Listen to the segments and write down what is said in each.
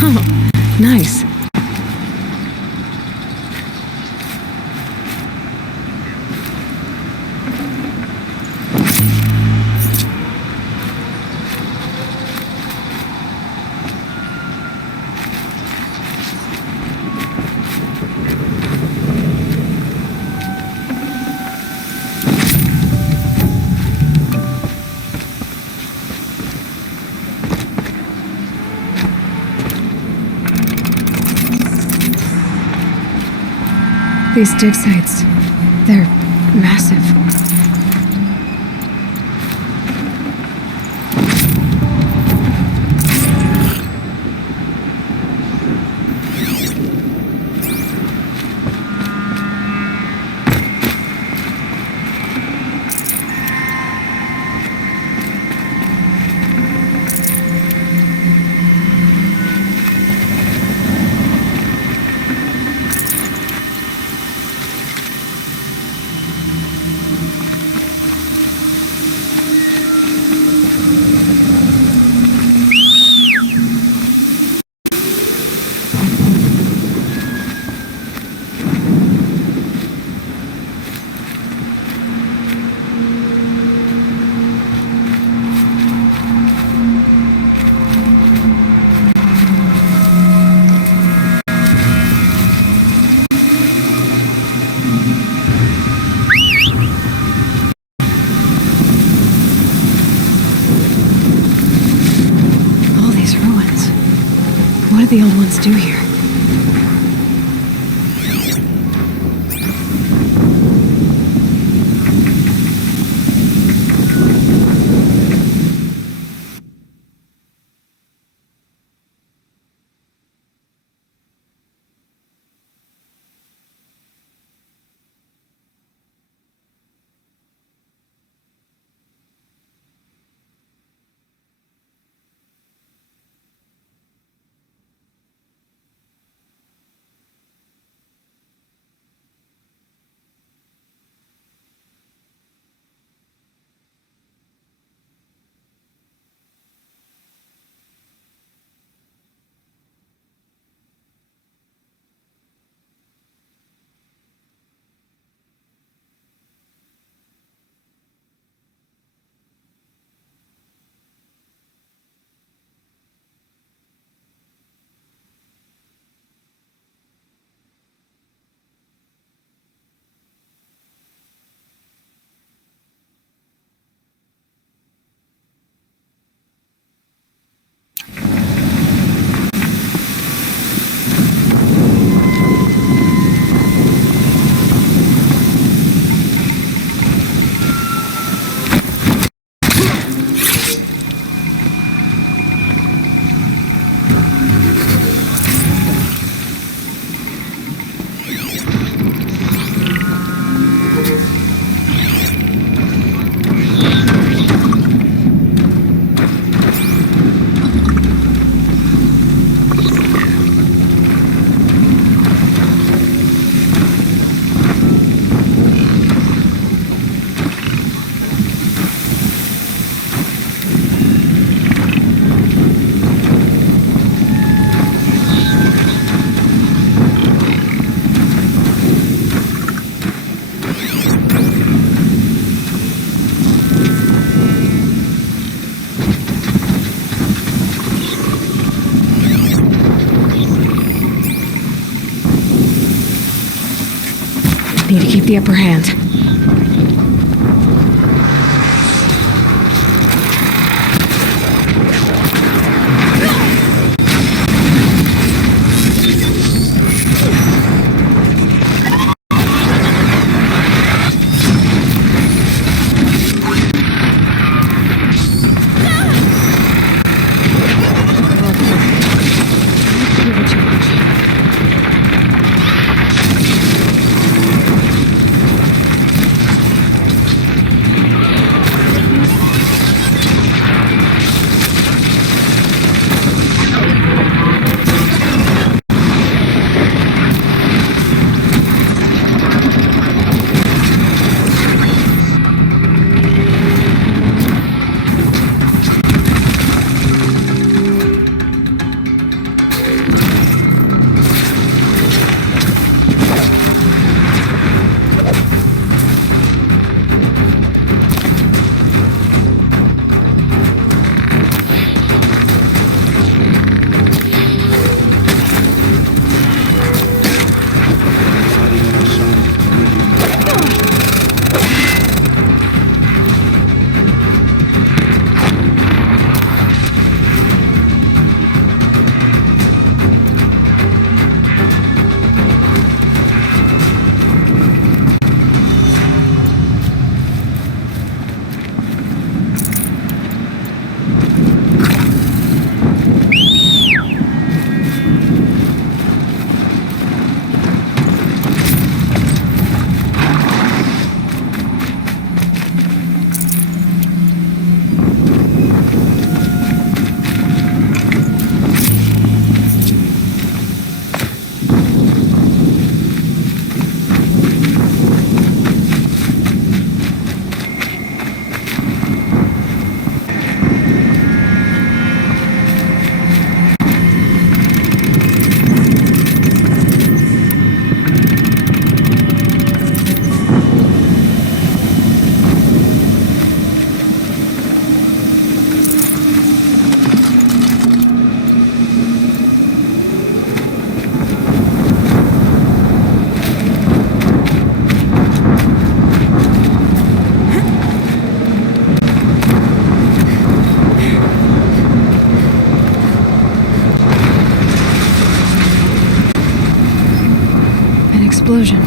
Oh, nice. These dig sites, they're massive. What do the old ones do here? Need to keep the upper hand. Explosion.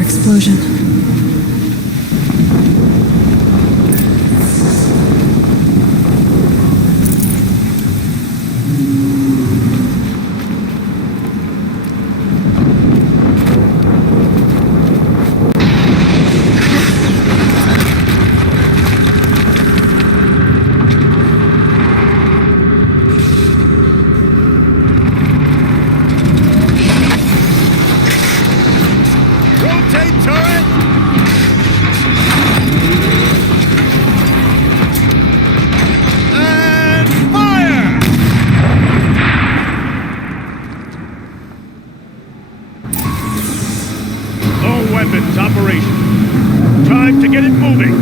Explosion. weapons operation. Time to get it moving.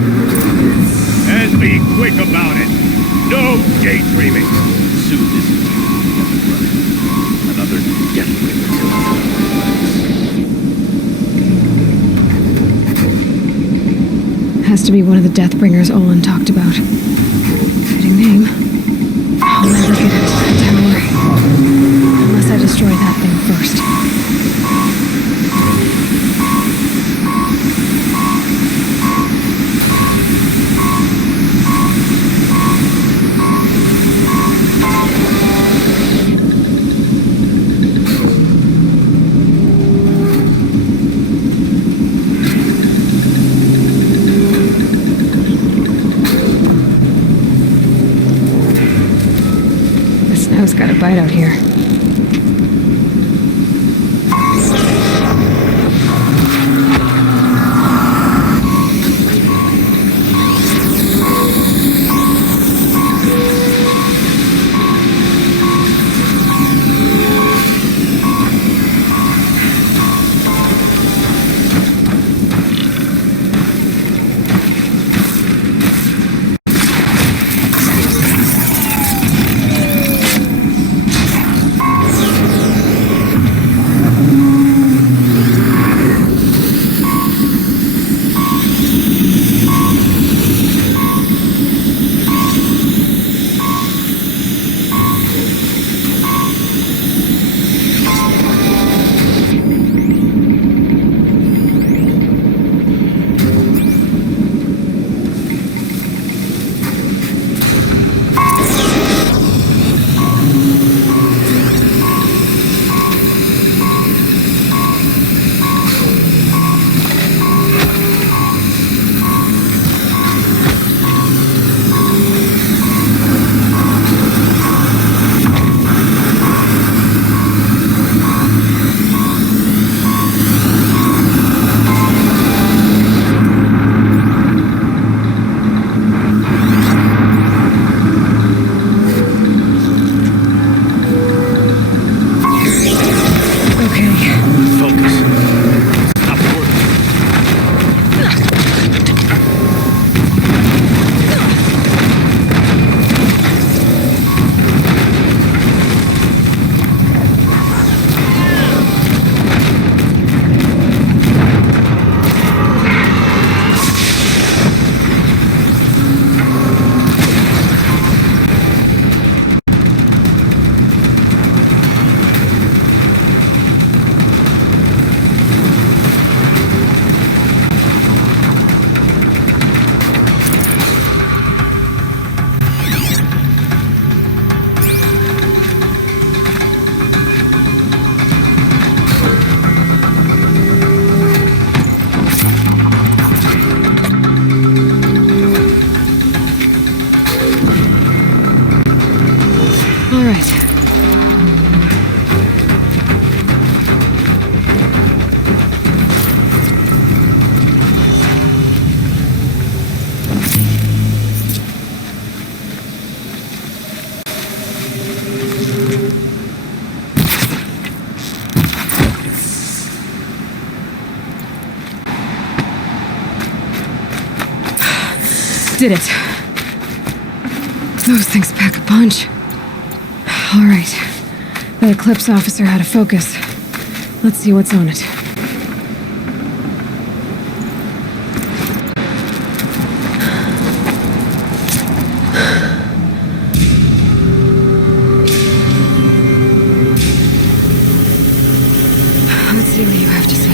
And be quick about it. No daydreaming. Soon this is another death bringer. Has to be one of the Deathbringers Olin talked about. Fitting name. I'll never get into that tower. Unless I destroy that thing first. The snow's got a bite out here. All right. Did it. Those things pack a punch. All right. That Eclipse officer had a focus. Let's see what's on it. Let's see what you have to say.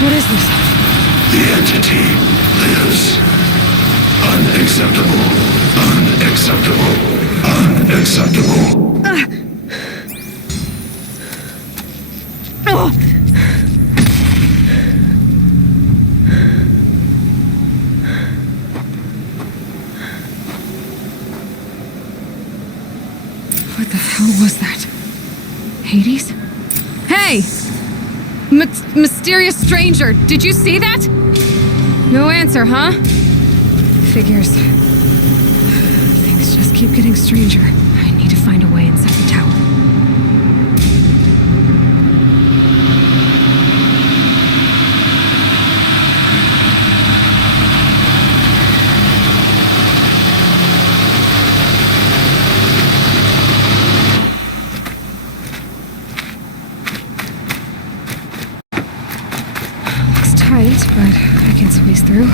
What is this? The entity lives. Unacceptable. Unacceptable. Unacceptable. Oh. What the hell was that? Hades? Hey! Mysterious stranger, did you see that? No answer, huh? Figures. Things just keep getting stranger. I need to find a way inside the tower. Tight, but I can squeeze through.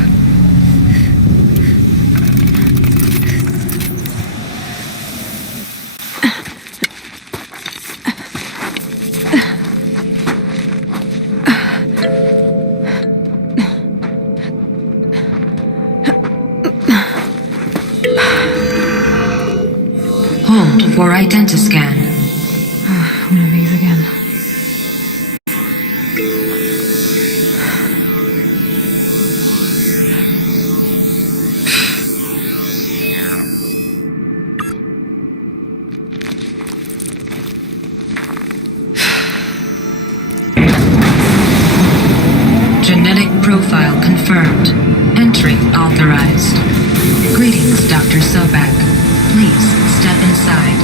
Hold for identiscan. One of these again. Genetic profile confirmed. Entry authorized. Greetings, Dr. Sobak. Please step inside.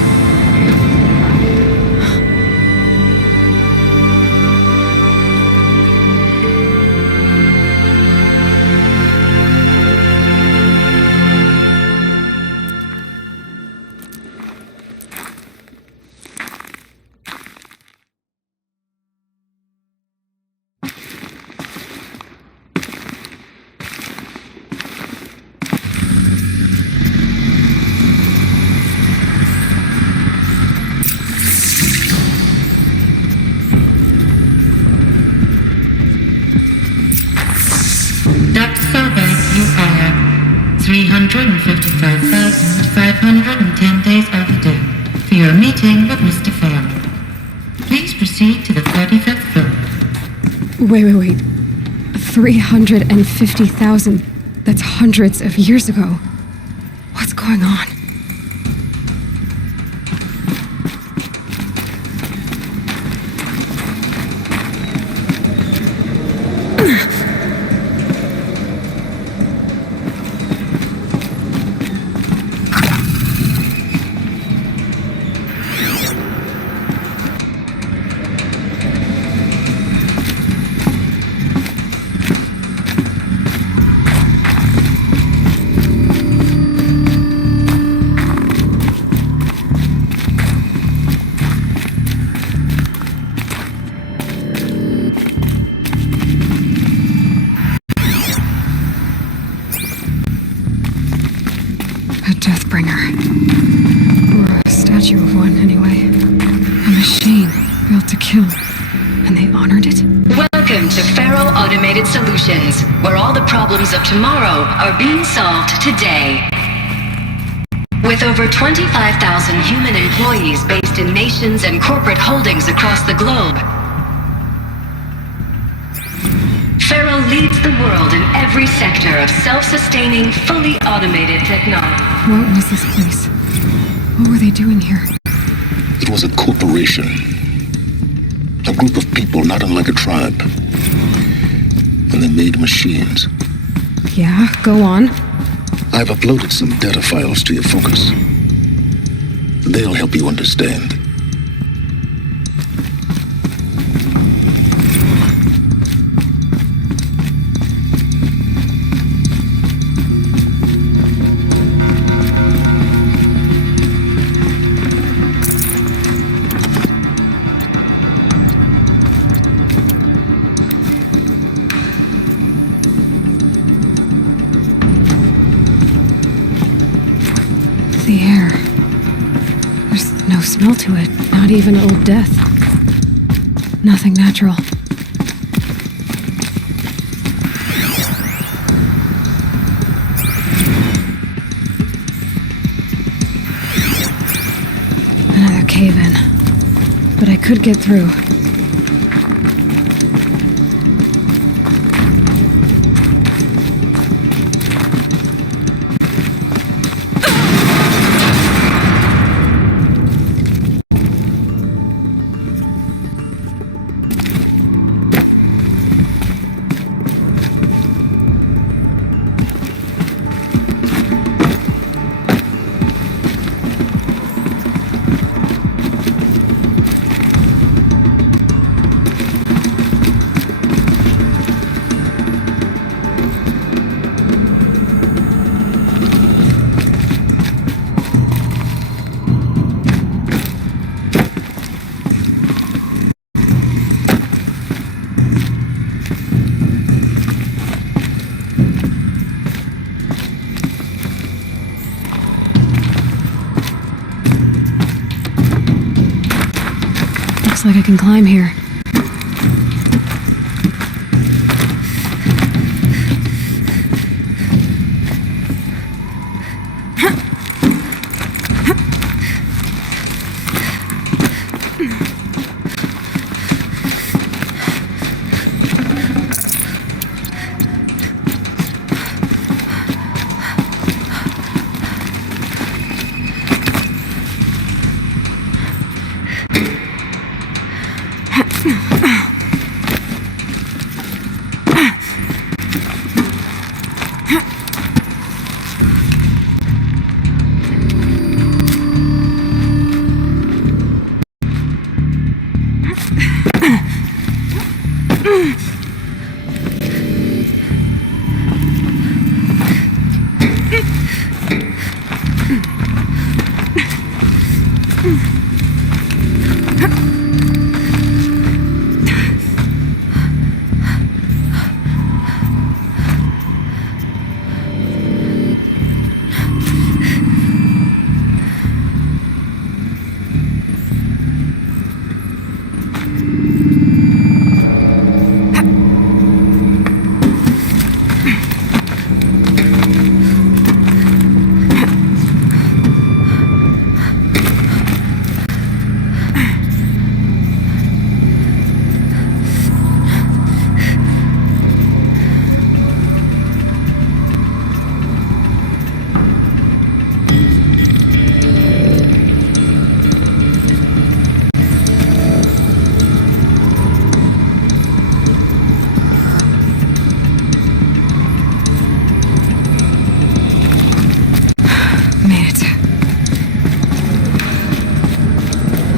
Dr. Sobak, you are 355,510 days overdue for your meeting with Mr. Fawn. Please proceed to the 35th floor. Wait. 350,000. That's hundreds of years ago. What's going on? A Deathbringer. Or a statue of one, anyway. A machine built to kill. And they honored it? Welcome to Faro Automated Solutions, where all the problems of tomorrow are being solved today. With over 25,000 human employees based in nations and corporate holdings across the globe, leads the world in every sector of self-sustaining, fully automated technology. What was this place? What were they doing here? It was a corporation. A group of people not unlike a tribe. And they made machines. Yeah, go on. I've uploaded some data files to your focus. They'll help you understand. The air. There's no smell to it, not even old death. Nothing natural. Another cave-in. But I could get through. Looks like I can climb here.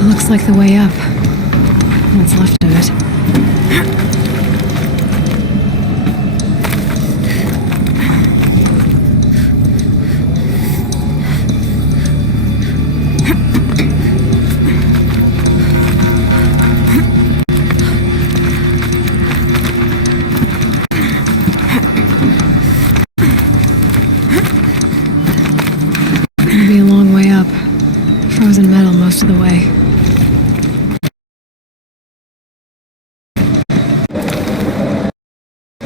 Looks like the way up. What's left of it. Gonna be a long way up. Frozen metal most of the way.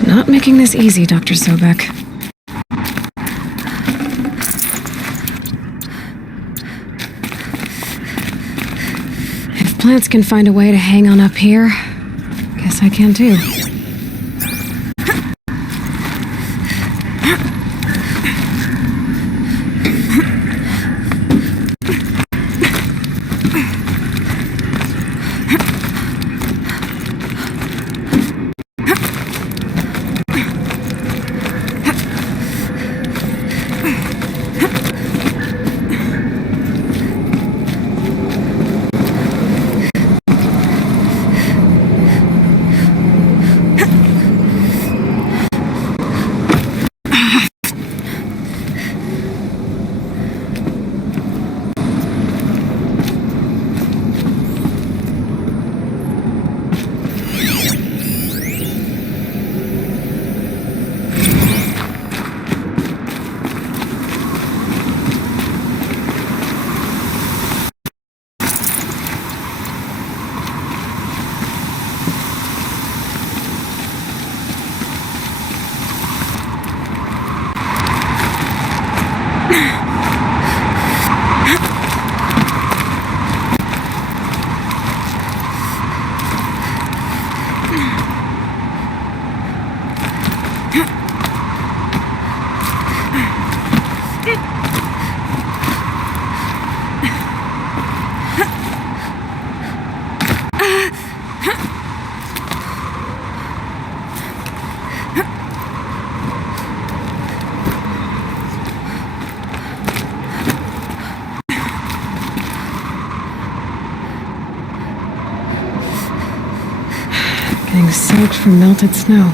Not making this easy, Dr. Sobek. If plants can find a way to hang on up here, guess I can too. Getting soaked from melted snow.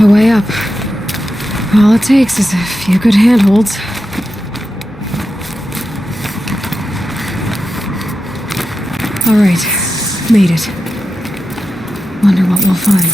A way up. All it takes is a few good handholds. All right, made it. Wonder what we'll find.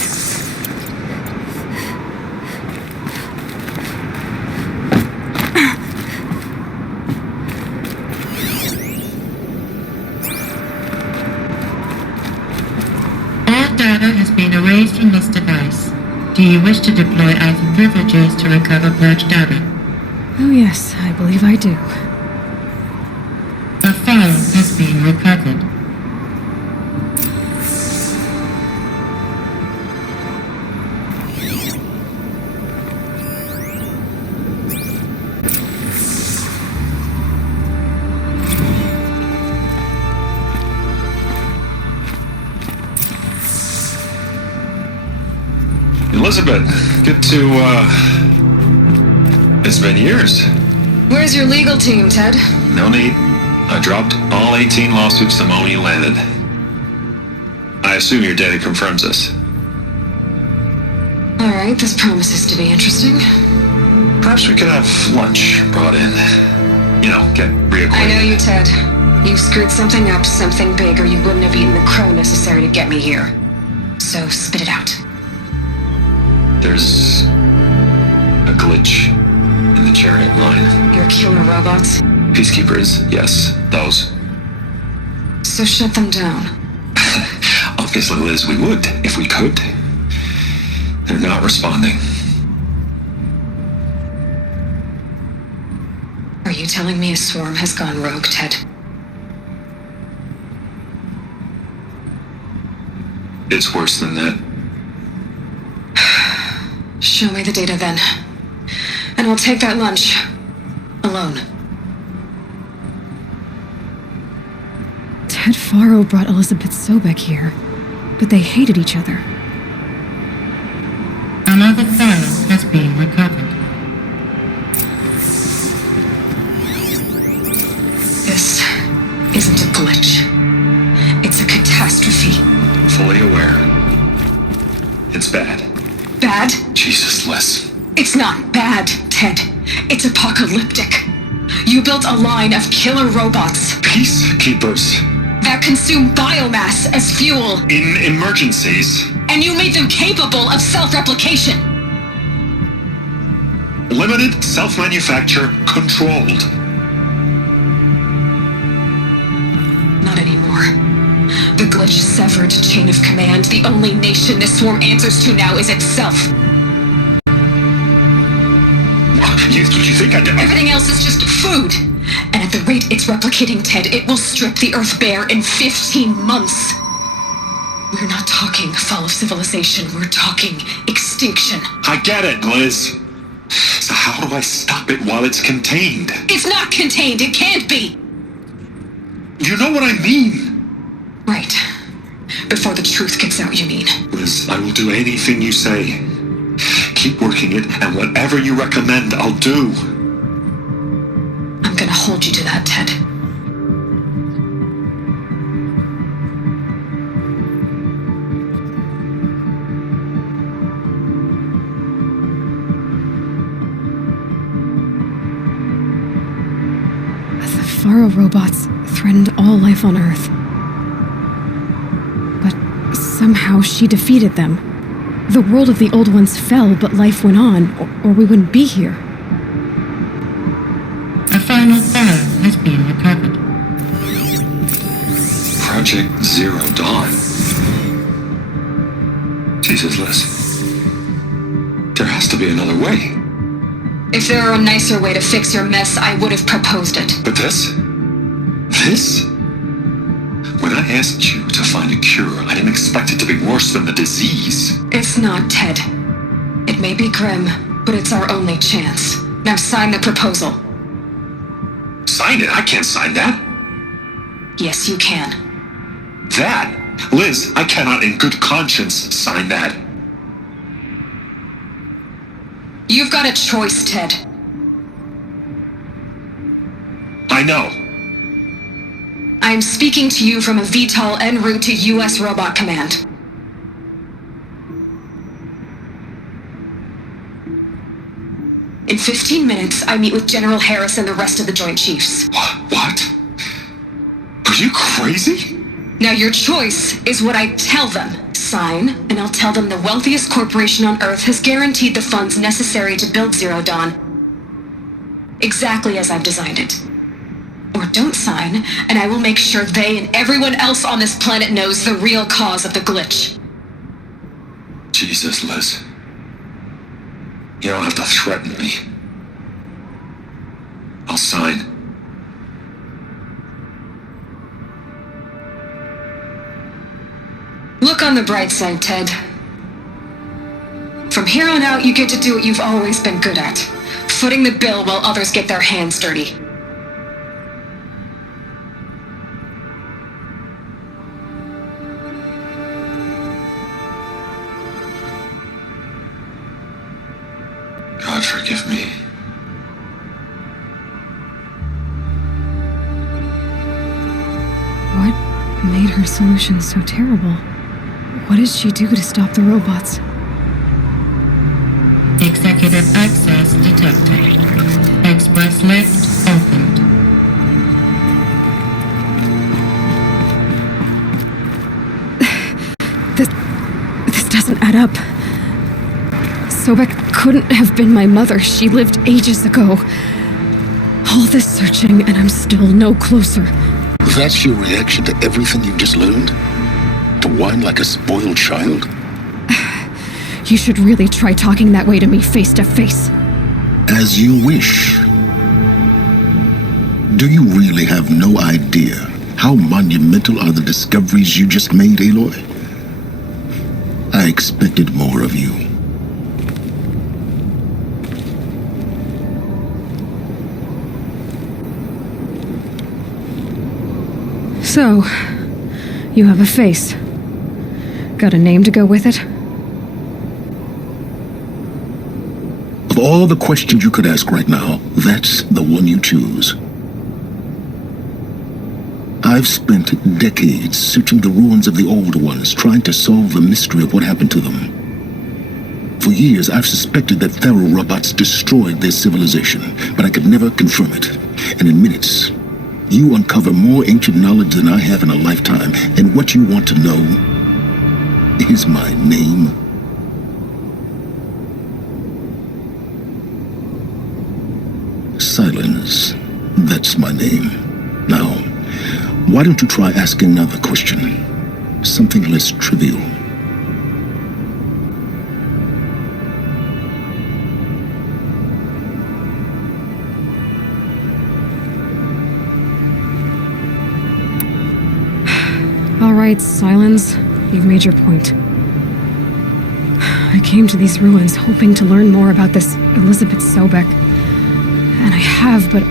All data has been erased from this device. Do you wish to deploy Alpha privileges to recover purged data? Oh yes, I believe I do. A file has been recovered. Elizabeth, good to, it's been years. Where's your legal team, Ted? No need. I dropped all 18 lawsuits the moment you landed. I assume your data confirms this. Alright, this promises to be interesting. Perhaps we could have lunch brought in. You know, get reacquainted. I know you, Ted. You screwed something up, something big, or you wouldn't have eaten the crow necessary to get me here. So spit it out. There's a glitch in the chariot line. Your killer robots? Peacekeepers, yes, those. So shut them down. Obviously, Liz, we would, if we could. They're not responding. Are you telling me a swarm has gone rogue, Ted? It's worse than that. Show me the data then. And I'll take that lunch. Alone. Ted Faro brought Elizabeth Sobek here, but they hated each other. Another phone has been recovered. This isn't a glitch. It's a catastrophe. Fully aware. It's bad. Bad? Jesus, Liz. It's not bad, Ted. It's apocalyptic. You built a line of killer robots Peacekeepers. that consume biomass as fuel, In emergencies. and you made them capable of self-replication. Limited, self-manufacture, controlled. Not anymore. The glitch severed chain of command. The only nation this swarm answers to now is itself. You think I did? Everything else is just food. And at the rate it's replicating, Ted, it will strip the Earth bare in 15 months. We're not talking fall of civilization. We're talking extinction. I get it, Liz. So how do I stop it while it's contained? It's not contained. It can't be. You know what I mean? Right. Before the truth gets out, you mean? Liz, I will do anything you say. Keep working it, and whatever you recommend, I'll do. I'm gonna hold you to that, Ted. The Faro robots threatened all life on Earth. But somehow she defeated them. The world of the old ones fell, but life went on, or we wouldn't be here. A final phone has been recovered. Project Zero Dawn. Jesus, Liz. There has to be another way. If there were a nicer way to fix your mess, I would have proposed it. But this? This? When I asked you to find a cure, I didn't expect it to be worse than the disease. It's not, Ted. It may be grim, but it's our only chance. Now sign the proposal. Sign it? I can't sign that. Yes, you can. That? Liz, I cannot in good conscience sign that. You've got a choice, Ted. I know. I'm speaking to you from a VTOL en route to U.S. Robot Command. In 15 minutes, I meet with General Harris and the rest of the Joint Chiefs. What? Are you crazy? Now your choice is what I tell them. Sign, and I'll tell them the wealthiest corporation on Earth has guaranteed the funds necessary to build Zero Dawn. Exactly as I've designed it. Or don't sign, and I will make sure they and everyone else on this planet knows the real cause of the glitch. Jesus, Liz. You don't have to threaten me. I'll sign. Look on the bright side, Ted. From here on out, you get to do what you've always been good at. Footing the bill while others get their hands dirty. God forgive me. made her solution so terrible? What did she do to stop the robots? Executive access detected. Express lift opened. This doesn't add up. Sobek couldn't have been my mother. She lived ages ago. All this searching, and I'm still no closer. That's your reaction to everything you've just learned? To whine like a spoiled child? You should really try talking that way to me face to face. As you wish. Do you really have no idea how monumental are the discoveries you just made, Aloy? I expected more of you. So, you have a face. Got a name to go with it? Of all the questions you could ask right now, that's the one you choose. I've spent decades searching the ruins of the old ones, trying to solve the mystery of what happened to them. For years, I've suspected that Pharaoh robots destroyed their civilization, but I could never confirm it. And in minutes, you uncover more ancient knowledge than I have in a lifetime, and what you want to know is my name. Silence. That's my name. Now, why don't you try asking another question? Something less trivial. All right, Silence. You've made your point. I came to these ruins hoping to learn more about this Elizabeth Sobek. And I have, but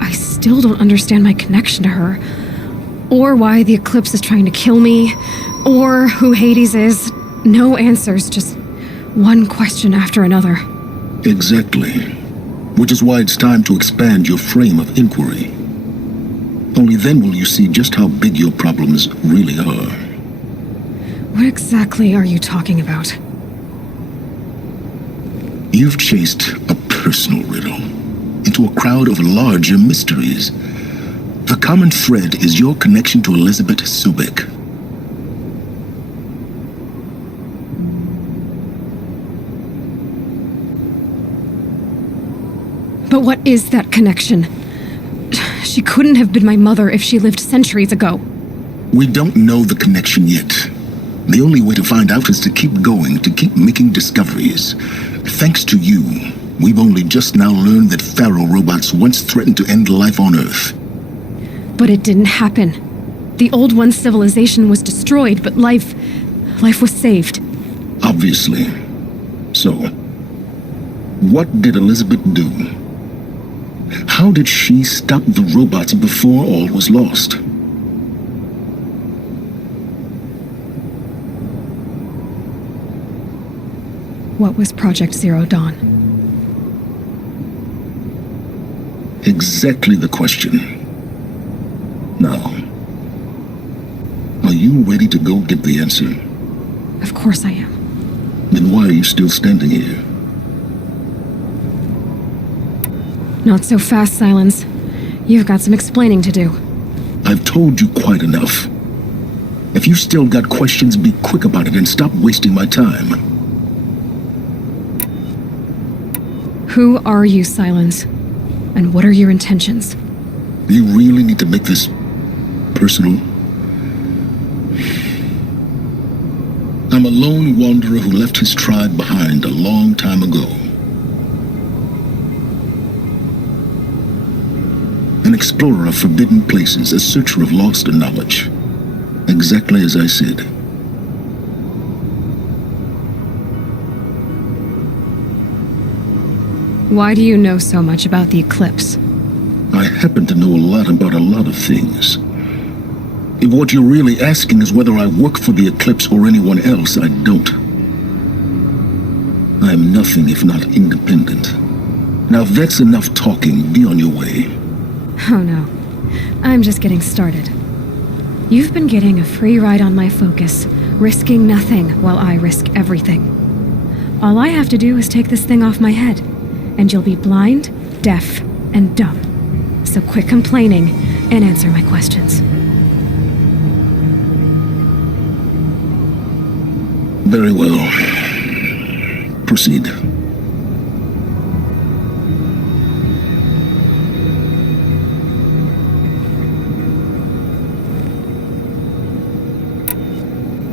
I still don't understand my connection to her. Or why the Eclipse is trying to kill me. Or who Hades is. No answers, just one question after another. Exactly. Which is why it's time to expand your frame of inquiry. Only then will you see just how big your problems really are. What exactly are you talking about? You've chased a personal riddle into a crowd of larger mysteries. The common thread is your connection to Elizabeth Sobek. But what is that connection? She couldn't have been my mother if she lived centuries ago. We don't know the connection yet. The only way to find out is to keep going, to keep making discoveries. Thanks to you, we've only just now learned that Pharaoh robots once threatened to end life on Earth. But it didn't happen. The Old One's civilization was destroyed, but life was saved. Obviously. So, what did Elizabeth do? How did she stop the robots before all was lost? What was Project Zero Dawn? Exactly the question. Now, are you ready to go get the answer? Of course I am. Then why are you still standing here? Not so fast, Silence. You've got some explaining to do. I've told you quite enough. If you still got questions, be quick about it and stop wasting my time. Who are you, Silence? And what are your intentions? You really need to make this personal? I'm a lone wanderer who left his tribe behind a long time ago. An explorer of forbidden places, a searcher of lost knowledge. Exactly as I said. Why do you know so much about the Eclipse? I happen to know a lot about a lot of things. If what you're really asking is whether I work for the Eclipse or anyone else, I don't. I am nothing if not independent. Now if that's enough talking, be on your way. Oh no. I'm just getting started. You've been getting a free ride on my focus, risking nothing while I risk everything. All I have to do is take this thing off my head, and you'll be blind, deaf, and dumb. So quit complaining and answer my questions. Very well. Proceed.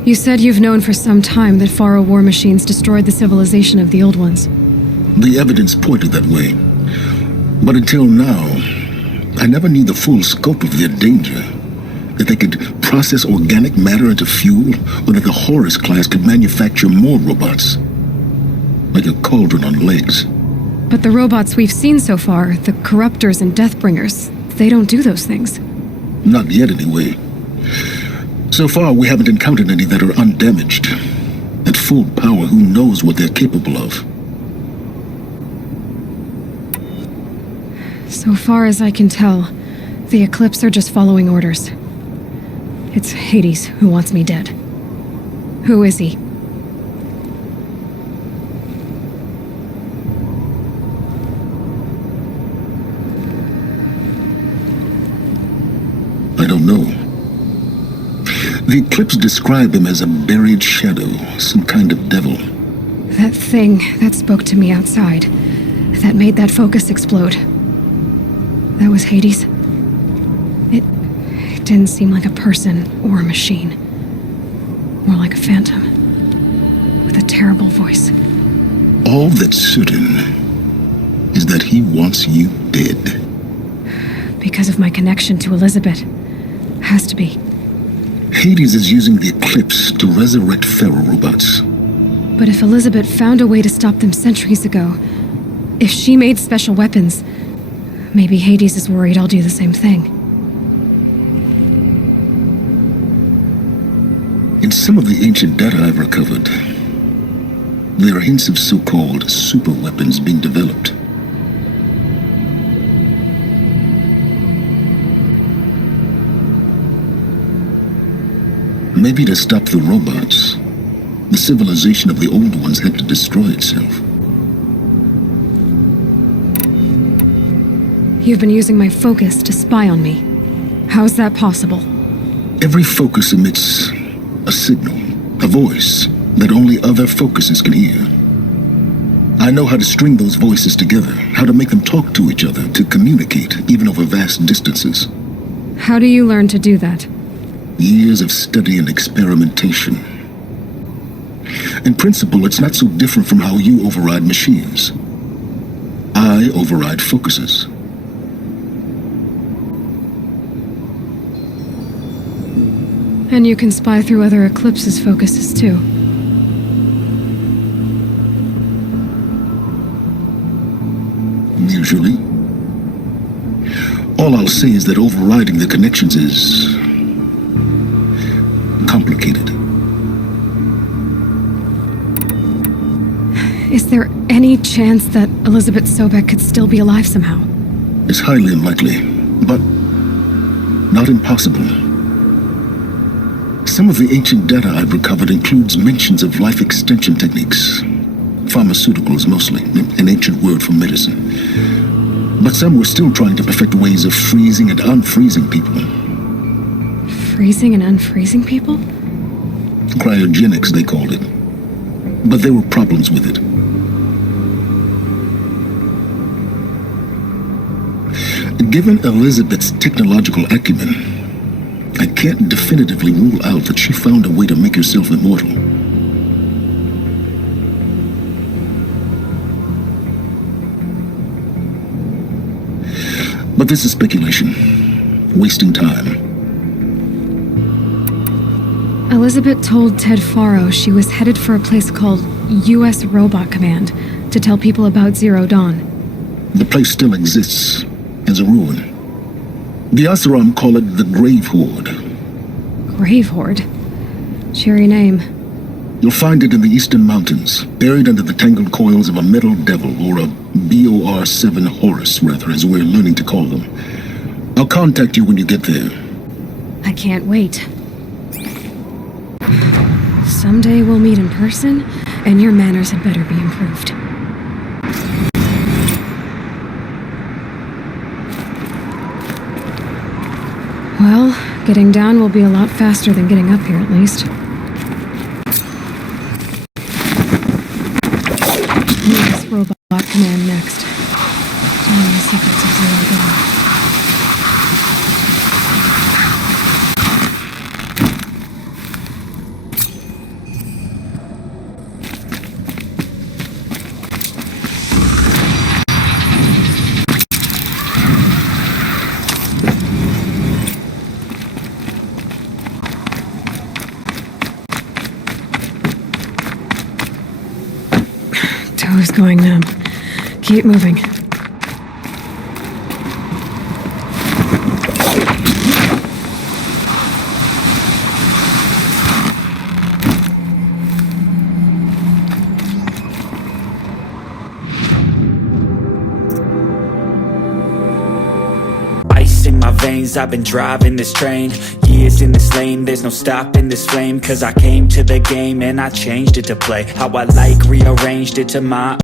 You said you've known for some time that Faro war machines destroyed the civilization of the old ones. The evidence pointed that way. But until now, I never knew the full scope of their danger. That they could process organic matter into fuel, or that the Horus class could manufacture more robots. Like a cauldron on legs. But the robots we've seen so far, the Corruptors and Deathbringers, they don't do those things. Not yet, anyway. So far, we haven't encountered any that are undamaged. At full power, who knows what they're capable of? So far as I can tell, the Eclipse are just following orders. It's Hades who wants me dead. Who is he? I don't know. The Eclipse describe him as a buried shadow, some kind of devil. That thing that spoke to me outside, that made that focus explode. That was Hades. It didn't seem like a person or a machine. More like a phantom. With a terrible voice. All that's certain is that he wants you dead. Because of my connection to Elizabeth. Has to be. Hades is using the Eclipse to resurrect ferro-robots. But if Elizabeth found a way to stop them centuries ago, if she made special weapons, maybe Hades is worried I'll do the same thing. In some of the ancient data I've recovered, there are hints of so-called super weapons being developed. Maybe to stop the robots, the civilization of the old ones had to destroy itself. You've been using my focus to spy on me. How's that possible? Every focus emits a signal, a voice, that only other focuses can hear. I know how to string those voices together, how to make them talk to each other, to communicate, even over vast distances. How do you learn to do that? Years of study and experimentation. In principle, it's not so different from how you override machines. I override focuses. And you can spy through other Eclipse's focuses too. Usually. All I'll say is that overriding the connections is complicated. Is there any chance that Elizabeth Sobek could still be alive somehow? It's highly unlikely, but not impossible. Some of the ancient data I've recovered includes mentions of life extension techniques. Pharmaceuticals mostly, an ancient word for medicine. But some were still trying to perfect ways of freezing and unfreezing people. Freezing and unfreezing people? Cryogenics, they called it. But there were problems with it. Given Elizabeth's technological acumen, I can't definitively rule out that she found a way to make herself immortal. But this is speculation. Wasting time. Elizabeth told Ted Faro she was headed for a place called U.S. Robot Command to tell people about Zero Dawn. The place still exists as a ruin. The Asuram call it the Grave Horde. Grave Horde? Cheery name. You'll find it in the eastern mountains, buried under the tangled coils of a metal devil, or a BOR-7 Horus, rather, as we're learning to call them. I'll contact you when you get there. I can't wait. Someday we'll meet in person, and your manners had better be improved. Well, getting down will be a lot faster than getting up here, at least. This robot command next. Tell me the secrets of Zero Dawn. Toe's going numb. Keep moving. Ice in my veins, I've been driving this train. Years in this lane, there's no stopping this flame. Cause I came to the game and I changed it to play how I like, rearranged it to my